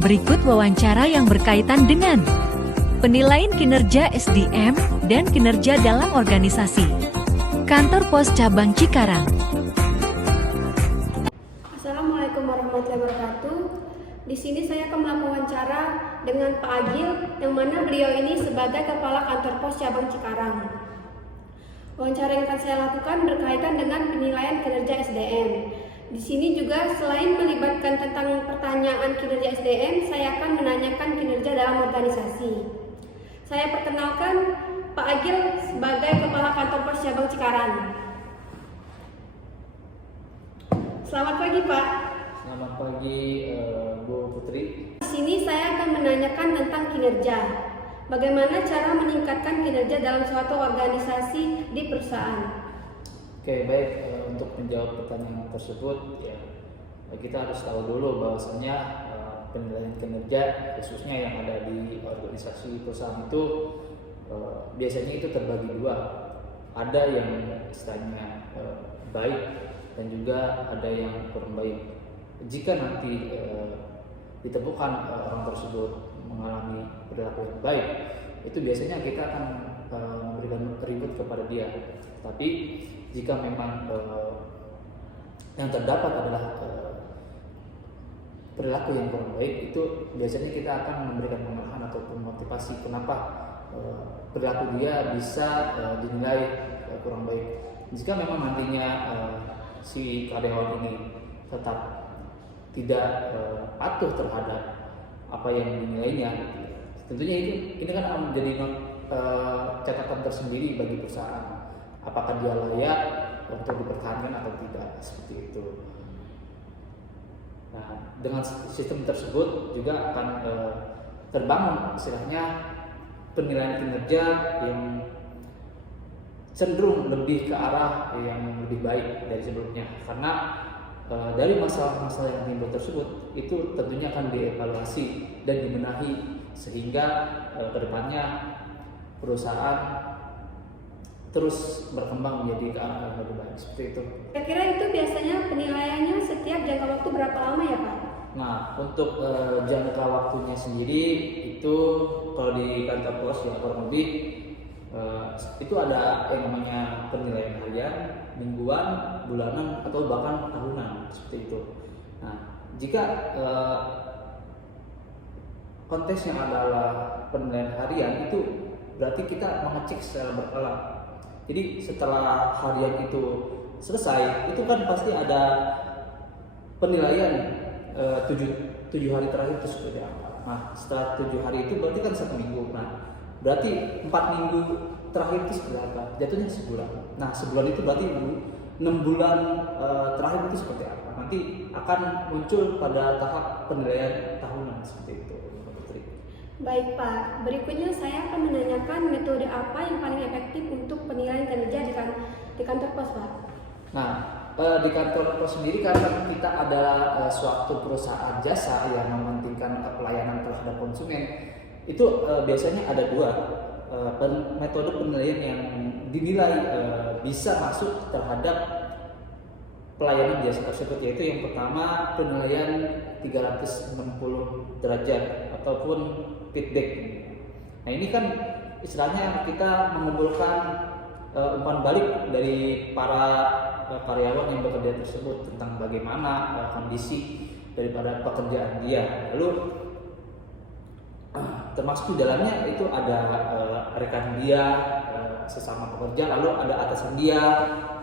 Berikut wawancara yang berkaitan dengan penilaian kinerja SDM dan kinerja dalam organisasi. Kantor Pos Cabang Cikarang. Assalamualaikum warahmatullahi wabarakatuh. Di sini saya akan melakukan wawancara dengan Pak Agil, yang mana beliau ini sebagai Kepala Kantor Pos Cabang Cikarang. Wawancara yang akan saya lakukan berkaitan dengan penilaian kinerja SDM. Di sini juga selain melibatkan tentang pertanyaan kinerja SDM, saya akan menanyakan kinerja dalam organisasi. Saya perkenalkan Pak Agil sebagai Kepala Kantor Pos Cabang Cikarang. Selamat pagi, Pak. Selamat pagi, Bu Putri. Di sini saya akan menanyakan tentang kinerja. Bagaimana cara meningkatkan kinerja dalam suatu organisasi di perusahaan? Oke, baik. Untuk menjawab pertanyaan tersebut, ya kita harus tahu dulu bahwasanya penilaian kinerja khususnya yang ada di organisasi perusahaan itu biasanya itu terbagi dua. Ada yang istilahnya baik dan juga ada yang kurang baik. Jika nanti ditemukan orang tersebut mengalami perilaku yang baik, itu biasanya kita akan memberikan reward kepada dia. Tapi jika memang yang terdapat adalah perilaku yang kurang baik, itu biasanya kita akan memberikan pengarahan ataupun motivasi kenapa perilaku dia bisa dinilai kurang baik. Jika memang nantinya si karyawan ini tetap tidak patuh terhadap apa yang dinilainya, tentunya ini kan akan menjadi catatan tersendiri bagi perusahaan. Apakah dia layak untuk dipertahankan atau tidak, seperti itu. Nah, dengan sistem tersebut juga akan terbangun istilahnya penilaian kinerja yang cenderung lebih ke arah yang lebih baik dari sebelumnya, karena dari masalah-masalah yang timbul tersebut itu tentunya akan dievaluasi dan dibenahi sehingga kedepannya perusahaan terus berkembang menjadi ke arah yang lebih baik, seperti itu. Kira-kira itu biasanya penilaiannya setiap jangka waktu berapa lama ya, Pak? Nah, untuk jangka waktunya sendiri itu kalau di kantor pos ya kurang lebih itu ada yang namanya penilaian harian, mingguan, bulanan, atau bahkan tahunan, seperti itu. Nah, jika konteksnya adalah penilaian harian, itu berarti kita mengecek secara berkala. Jadi setelah harian itu selesai, itu kan pasti ada penilaian 7 hari terakhir itu seperti apa. Nah, setelah 7 hari itu berarti kan 1 minggu. Nah, berarti 4 minggu terakhir itu seperti apa? Jatuhnya sebulan. Nah, sebulan itu berarti 6 bulan terakhir itu seperti apa? Nanti akan muncul pada tahap penilaian tahunan, seperti itu. Baik, Pak. Berikutnya saya akan menanyakan metode apa yang paling efektif untuk penilaian kinerja di kantor pos, Pak. Nah, di kantor pos sendiri karena kita adalah suatu perusahaan jasa yang mementingkan pelayanan terhadap konsumen, itu biasanya ada dua metode penilaian yang dinilai bisa masuk terhadap pelayanan jasa tersebut, yaitu yang pertama penilaian 360 derajat ataupun feedback. Nah, ini kan istilahnya kita mengumpulkan umpan balik dari para karyawan yang bekerja tersebut tentang bagaimana kondisi daripada pekerjaan dia. Lalu termasuk di dalamnya itu ada rekan dia sesama pekerja, lalu ada atasan dia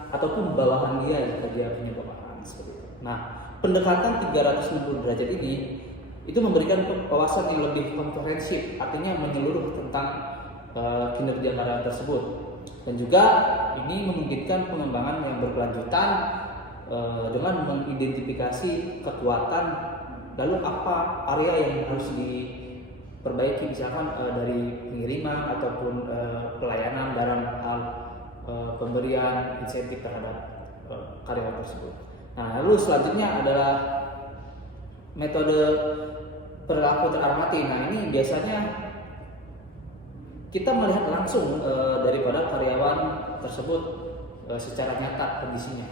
ataupun bawahan dia yang dia punya bawahan, seperti itu. Nah, pendekatan 360 derajat ini itu memberikan wawasan yang lebih komprehensif, artinya menyeluruh tentang kinerja karyawan tersebut, dan juga ini memungkinkan pengembangan yang berkelanjutan dengan mengidentifikasi kekuatan, lalu apa area yang harus diperbaiki, misalkan dari pengiriman ataupun pelayanan dalam hal pemberian insentif terhadap karyawan tersebut. Nah, lalu selanjutnya adalah metode perilaku teramati. Nah, ini biasanya kita melihat langsung daripada karyawan tersebut secara nyata kondisinya.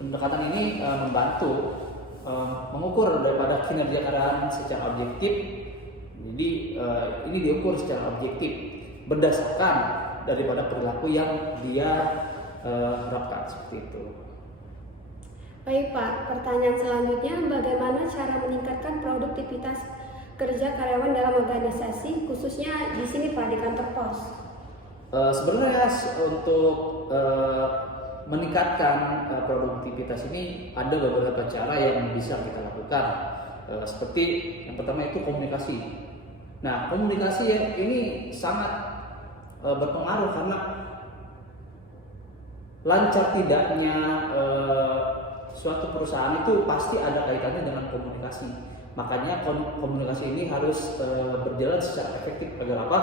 Pendekatan ini membantu mengukur daripada kinerja karyawan secara objektif. Jadi ini diukur secara objektif berdasarkan daripada perilaku yang dia terapkan seperti itu. Baik Pak, pertanyaan selanjutnya, bagaimana cara meningkatkan produktivitas kerja karyawan dalam organisasi, khususnya di sini Pak, di kantor pos? Sebenarnya untuk meningkatkan produktivitas ini ada beberapa cara yang bisa kita lakukan. Seperti yang pertama itu komunikasi. Nah, komunikasi ini sangat berpengaruh karena lancar tidaknya suatu perusahaan itu pasti ada kaitannya dengan komunikasi. Makanya komunikasi ini harus berjalan secara efektif agar apa?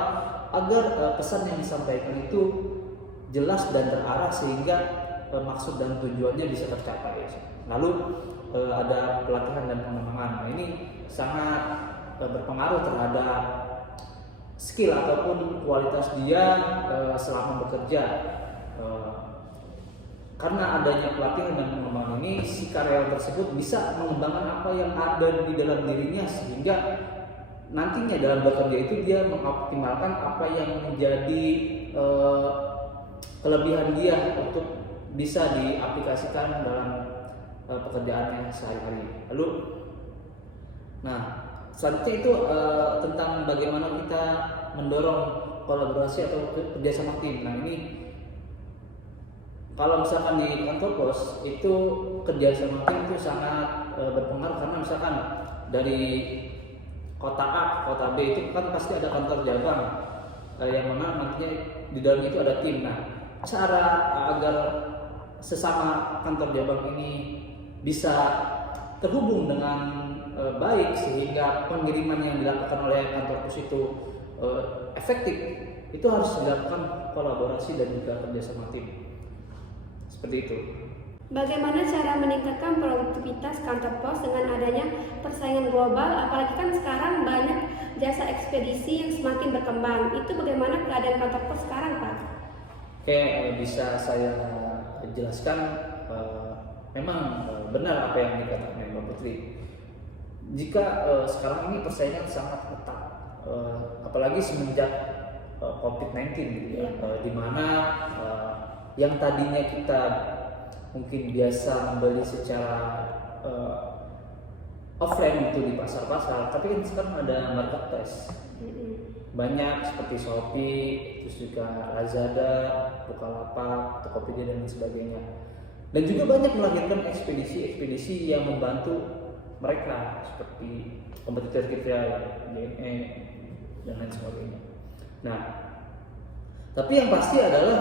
Agar pesan yang disampaikan itu jelas dan terarah sehingga maksud dan tujuannya bisa tercapai. Lalu ada pelatihan dan pengembangan. Nah, ini sangat berpengaruh terhadap skill ataupun kualitas dia selama bekerja. Karena adanya pelatihan dan pengembangan ini, si karyawan tersebut bisa mengembangkan apa yang ada di dalam dirinya sehingga nantinya dalam bekerja itu dia mengoptimalkan apa yang menjadi kelebihan dia untuk bisa diaplikasikan dalam pekerjaannya sehari-hari. Lalu, nah selanjutnya itu tentang bagaimana kita mendorong kolaborasi atau kerjasama tim. Nah ini kalau misalkan di kantor pos itu kerjasama tim itu sangat berpengaruh karena misalkan dari kota A, kota B itu kan pasti ada kantor cabang yang mana nantinya di dalam itu ada tim. Nah, cara agar sesama kantor cabang ini bisa terhubung dengan baik sehingga pengiriman yang dilakukan oleh kantor pos itu efektif, itu harus dilakukan kolaborasi dan juga kerjasama tim. Seperti itu. Bagaimana cara meningkatkan produktivitas kantor pos dengan adanya persaingan global, apalagi kan sekarang banyak jasa ekspedisi yang semakin berkembang. Itu bagaimana keadaan kantor pos sekarang, Pak? Oke, bisa saya jelaskan. Memang benar apa yang dikatakan Mbak Putri. Jika sekarang ini persaingan sangat ketat, apalagi semenjak COVID-19, gitu ya, di mana yang tadinya kita mungkin biasa membeli secara offline itu di pasar-pasar, tapi kan sekarang ada marketplace banyak seperti Shopee, terus juga Lazada, Bukalapak, Tokopedia dan sebagainya. Dan juga banyak melahirkan ekspedisi-ekspedisi yang membantu mereka seperti kompetitor kita, JNE dan lain sebagainya. Nah, tapi yang pasti adalah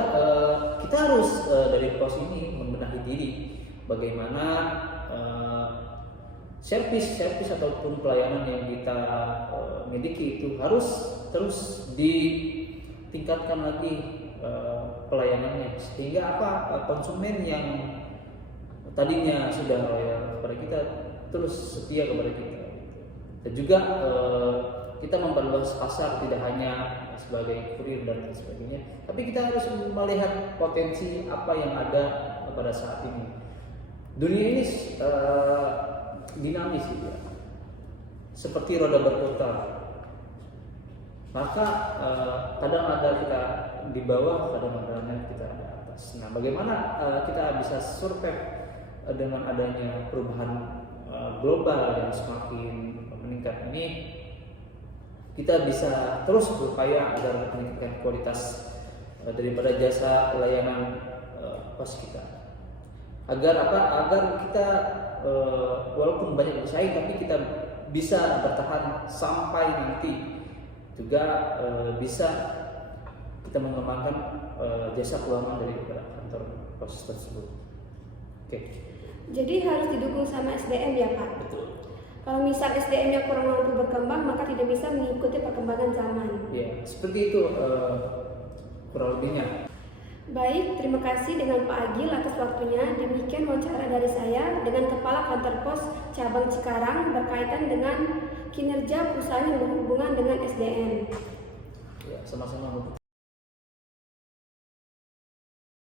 kita harus dari pos ini membenahi diri bagaimana servis ataupun pelayanan yang kita miliki itu harus terus ditingkatkan lagi pelayanannya sehingga konsumen yang tadinya sudah loyal kepada kita terus setia kepada kita. Dan juga kita memperluas pasar tidak hanya sebagai kurir dan lain sebagainya, tapi kita harus melihat potensi apa yang ada pada saat ini. Dunia ini dinamis gitu ya, seperti roda berputar. Maka kadang ada kita di bawah, kadang kita di atas. Nah, bagaimana kita bisa survive dengan adanya perubahan global yang semakin meningkat ini? Kita bisa terus berupaya agar meningkatkan kualitas daripada jasa layanan pos kita. Agar kita walaupun banyak bersaing tapi kita bisa bertahan sampai nanti juga bisa kita mengembangkan jasa keuangan dari kantor pos tersebut. Oke. Jadi harus didukung sama SDM ya Pak? Betul. Kalau misal SDM-nya kurang mampu berkembang, maka tidak bisa mengikuti perkembangan zaman. Ya, seperti itu kurang lebihnya. Baik, terima kasih dengan Pak Agil atas waktunya. Demikian wawancara dari saya dengan Kepala Kantor Pos Cabang Cikarang berkaitan dengan kinerja perusahaan yang berhubungan dengan SDM. Ya, sama-sama.